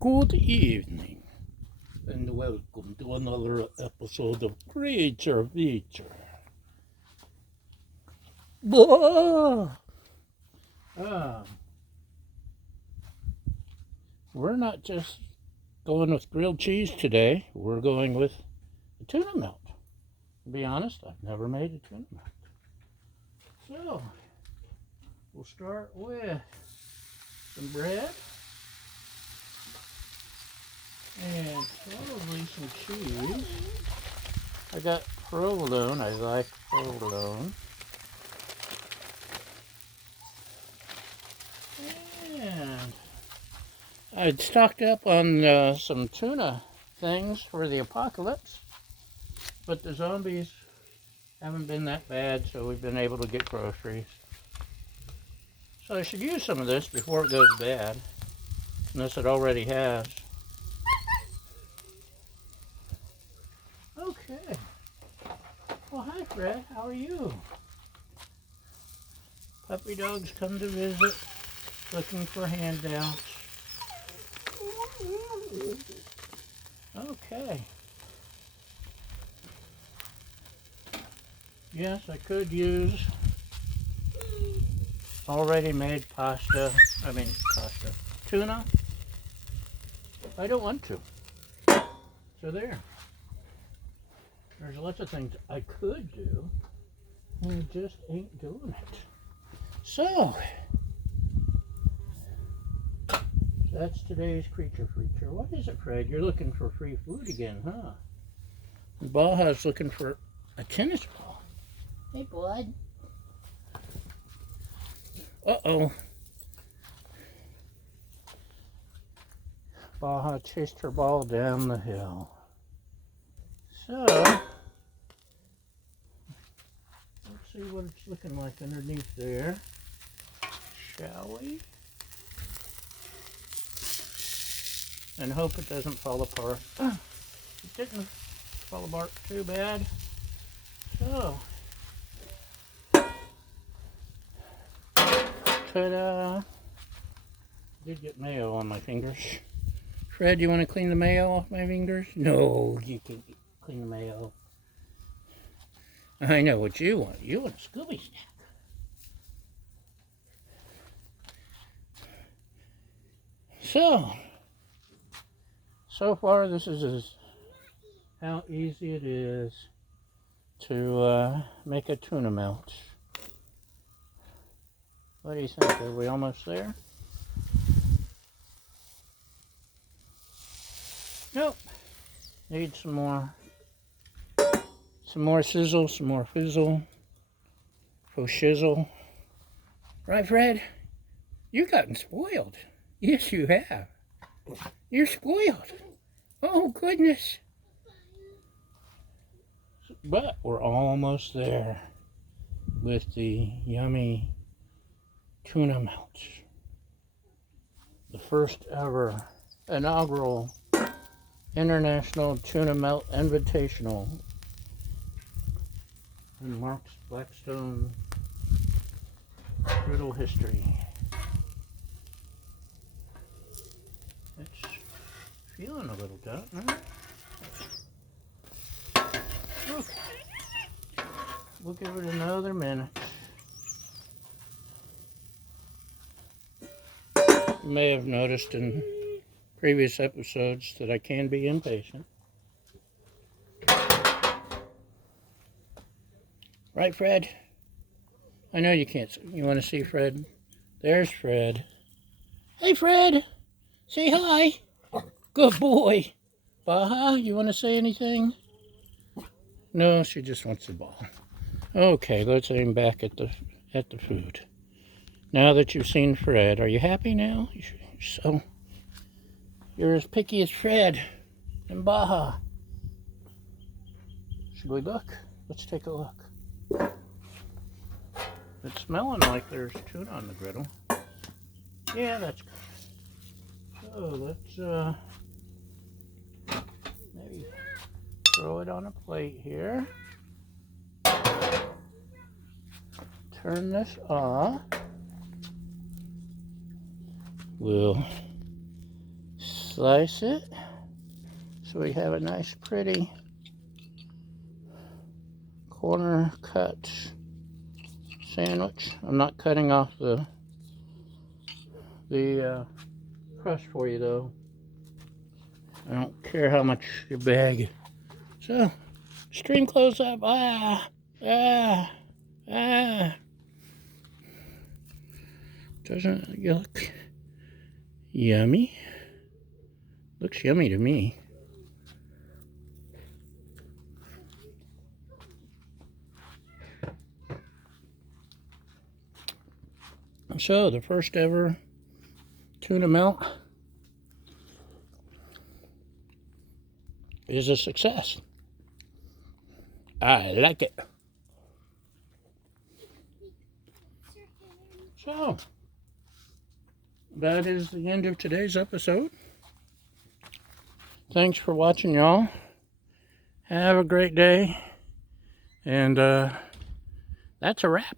Good evening, and welcome to another episode of Creature Feature. Blah! We're not just going with grilled cheese today, we're going with a tuna melt. To be honest, I've never made a tuna melt. So, we'll start with some bread. And probably some cheese. I got provolone. I like provolone. And I'd stocked up on some tuna things for the apocalypse. But the zombies haven't been that bad, so we've been able to get groceries. So I should use some of this before it goes bad. Unless it already has. Okay. Well, hi, Fred. How are you? Puppy dogs come to visit, looking for handouts. Okay. Yes, I could use already made tuna. I don't want to. So there. There's lots of things I could do, and I just ain't doing it. So, that's today's Creature Feature. What is it, Fred? You're looking for free food again, huh? Baja's looking for a tennis ball. Hey, bud. Uh-oh. Baja chased her ball down the hill. So, let's see what it's looking like underneath there, shall we? And hope it doesn't fall apart. It didn't fall apart too bad. So, ta-da! Did get mayo on my fingers. Fred, you want to clean the mayo off my fingers? No, you can't clean the mayo. I know what you want. You want a Scooby snack. So far this is how easy it is to make a tuna melt. What do you think? Are we almost there? Nope. Need some more sizzle, some more fizzle, for shizzle. Right, Fred? You've gotten spoiled. Yes, you have. You're spoiled. Oh, goodness. But we're almost there with the yummy tuna melt. The first ever inaugural International Tuna Melt Invitational in Mark's Blackstone Griddle history. It's feeling a little done, huh? Okay. We'll give it another minute. You may have noticed in previous episodes that I can be impatient. Right, Fred? I know you can't. You want to see Fred? There's Fred. Hey, Fred. Say hi. Good boy. Baja, you want to say anything? No, she just wants the ball. Okay, let's aim back at the food. Now that you've seen Fred, are you happy now? So, you're as picky as Fred and Baja. Should we look? Let's take a look. It's smelling like there's tuna on the griddle. Yeah, that's good. So let's maybe throw it on a plate here. Turn this off. We'll Slice it so we have a nice pretty corner cut sandwich. I'm not cutting off the crust for you though. I don't care how much you bag. So, stream close up. Doesn't it look yummy? Looks yummy to me. So, the first ever tuna melt is a success. I like it. So, that is the end of today's episode. Thanks for watching, y'all. Have a great day. And that's a wrap.